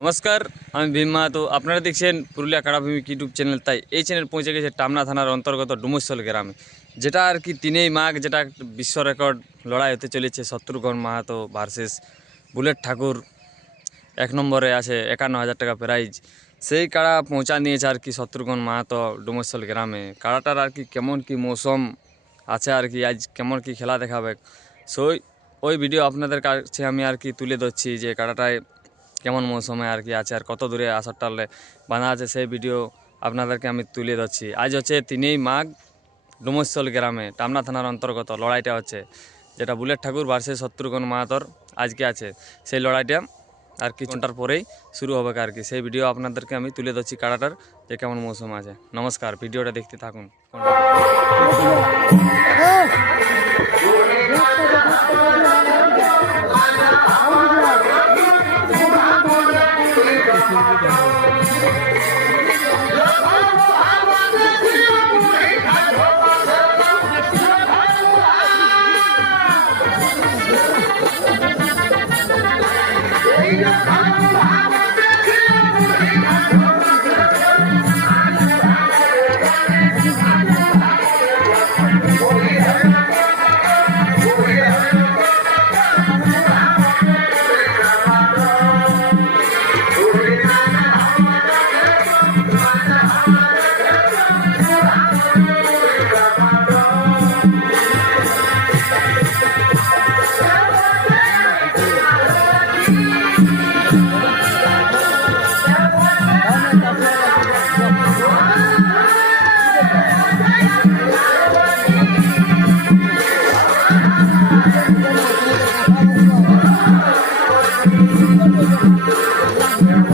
নমস্কার, আমি ভীম মাহাতো। আপনারা দেখছেন পুরুলিয়া কাড়াভূমি ইউটিউব চ্যানেল। তাই এই চ্যানেল পৌঁছে গেছে টামনা থানার অন্তর্গত ডুমুরশোল গ্রামে, যেটা আর কি 3 মাঘ, যেটা বিশ্ব রেকর্ড লড়াই হতে চলেছে। শত্রুঘ্ন মাহাতো ভার্সেস বুলেট ঠাকুর। 1 নম্বরে আছে 51,000 টাকা প্রাইজ। সেই কাড়া পৌঁছা নিয়েছে আর কি শত্রুঘ্ন মাহাতো ডুমুরশোল গ্রামে। কাড়াটার আর কি কেমন কি মৌসুম আছে আর কি, আজ কেমন কি খেলা দেখাবে, ওই ভিডিও আপনাদের কাছে আমি আর কি তুলে ধরছি, যে কাড়াটায় কেমন মৌসুমে আর কি আছে আর কত দূরে আসার টালে বাঁধা আছে, সেই ভিডিও আপনাদেরকে আমি তুলে ধরছি। আজ হচ্ছে 3 মাঘ, ডুমুরশোল গ্রামে টামনা থানার অন্তর্গত লড়াইটা হচ্ছে, যেটা বুলেট ঠাকুর ভার্সেস শত্রুঘ্ন মাহাতোর আজকে আছে। সেই লড়াইটা আর কি ঘন্টার পরেই শুরু হবে আর কি। সেই ভিডিও আপনাদেরকে আমি তুলে ধরছি কাড়াটার যে কেমন মৌসুম আছে। নমস্কার, ভিডিওটা দেখতে থাকুন।